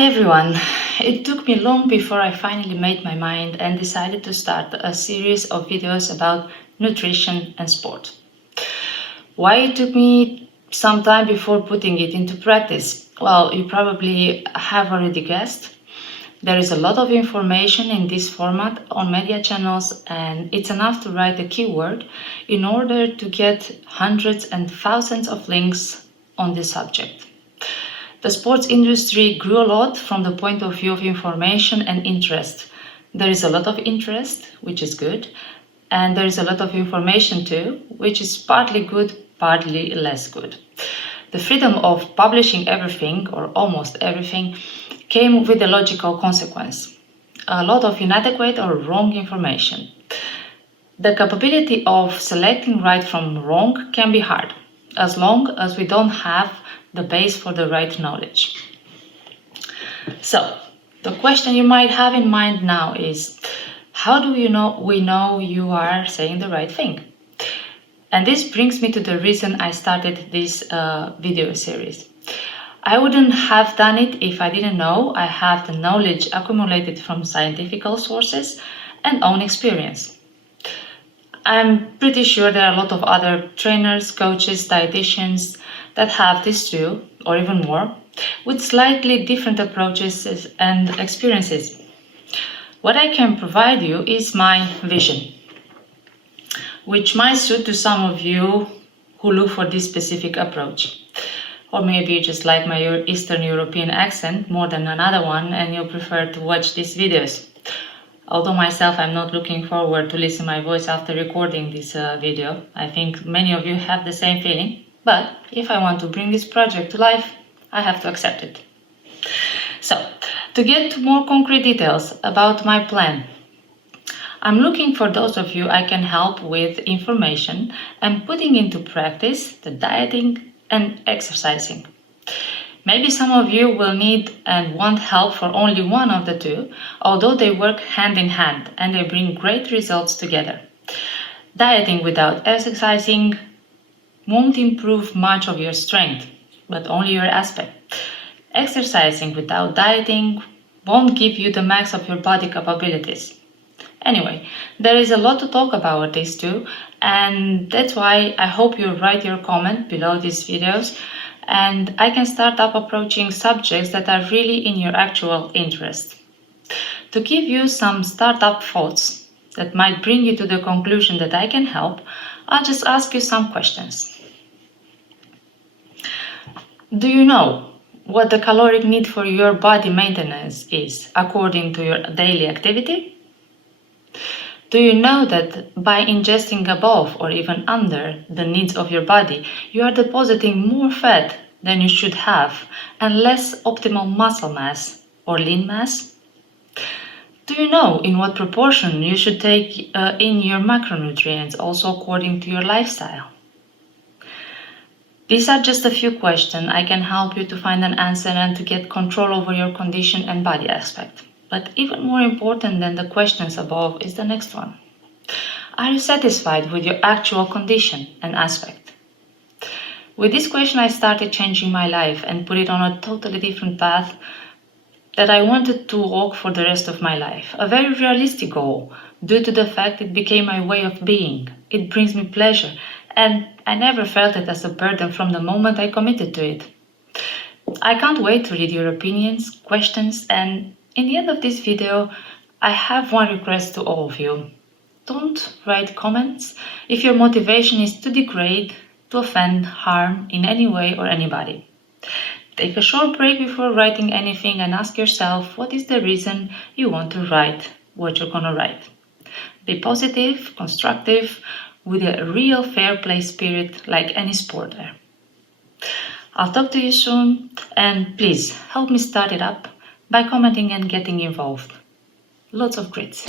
Hi everyone. It took me long before I finally made my mind and decided to start a series of videos about nutrition and sport. Why it took me some time before putting it into practice? Well, you probably have already guessed. There is a lot of information in this format on media channels, and it's enough to write a keyword in order to get hundreds and thousands of links on this subject. The sports industry grew a lot from the point of view of information and interest. There is a lot of interest, which is good, and there is a lot of information too, which is partly good, partly less good. The freedom of publishing everything, or almost everything, came with a logical consequence: a lot of inadequate or wrong information. The capability of selecting right from wrong can be hard, as long as we don't have the base for the right knowledge. So, the question you might have in mind now is, how do we know you are saying the right thing? And this brings me to the reason I started this video series. I wouldn't have done it if I didn't know I have the knowledge accumulated from scientific sources and own experience. I'm pretty sure there are a lot of other trainers, coaches, dietitians that have this too, or even more, with slightly different approaches and experiences. What I can provide you is my vision, which might suit to some of you who look for this specific approach. Or maybe you just like my Eastern European accent more than another one and you prefer to watch these videos. Although myself, I'm not looking forward to listen my voice after recording this video. I think many of you have the same feeling. But if I want to bring this project to life, I have to accept it. So, to get to more concrete details about my plan, I'm looking for those of you I can help with information and putting into practice the dieting and exercising. Maybe some of you will need and want help for only one of the two, although they work hand in hand and they bring great results together. Dieting without exercising won't improve much of your strength, but only your aspect. Exercising without dieting won't give you the max of your body capabilities. Anyway, there is a lot to talk about these two, and that's why I hope you write your comment below these videos and I can start up approaching subjects that are really in your actual interest. To give you some startup thoughts that might bring you to the conclusion that I can help, I'll just ask you some questions. Do you know what the caloric need for your body maintenance is according to your daily activity? Do you know that by ingesting above or even under the needs of your body, you are depositing more fat than you should have and less optimal muscle mass or lean mass? Do you know in what proportion you should take in your macronutrients also according to your lifestyle? These are just a few questions. I can help you to find an answer and to get control over your condition and body aspect. But even more important than the questions above is the next one. Are you satisfied with your actual condition and aspect? With this question, I started changing my life and put it on a totally different path that I wanted to walk for the rest of my life. A very realistic goal, due to the fact it became my way of being. It brings me pleasure, and I never felt it as a burden from the moment I committed to it. I can't wait to read your opinions, questions, and in the end of this video, I have one request to all of you. Don't write comments if your motivation is to degrade, to offend, harm in any way or anybody. Take a short break before writing anything and ask yourself what is the reason you want to write what you're gonna write. Be positive, constructive, with a real fair play spirit like any sporter. I'll talk to you soon, and please help me start it up by commenting and getting involved. Lots of grits.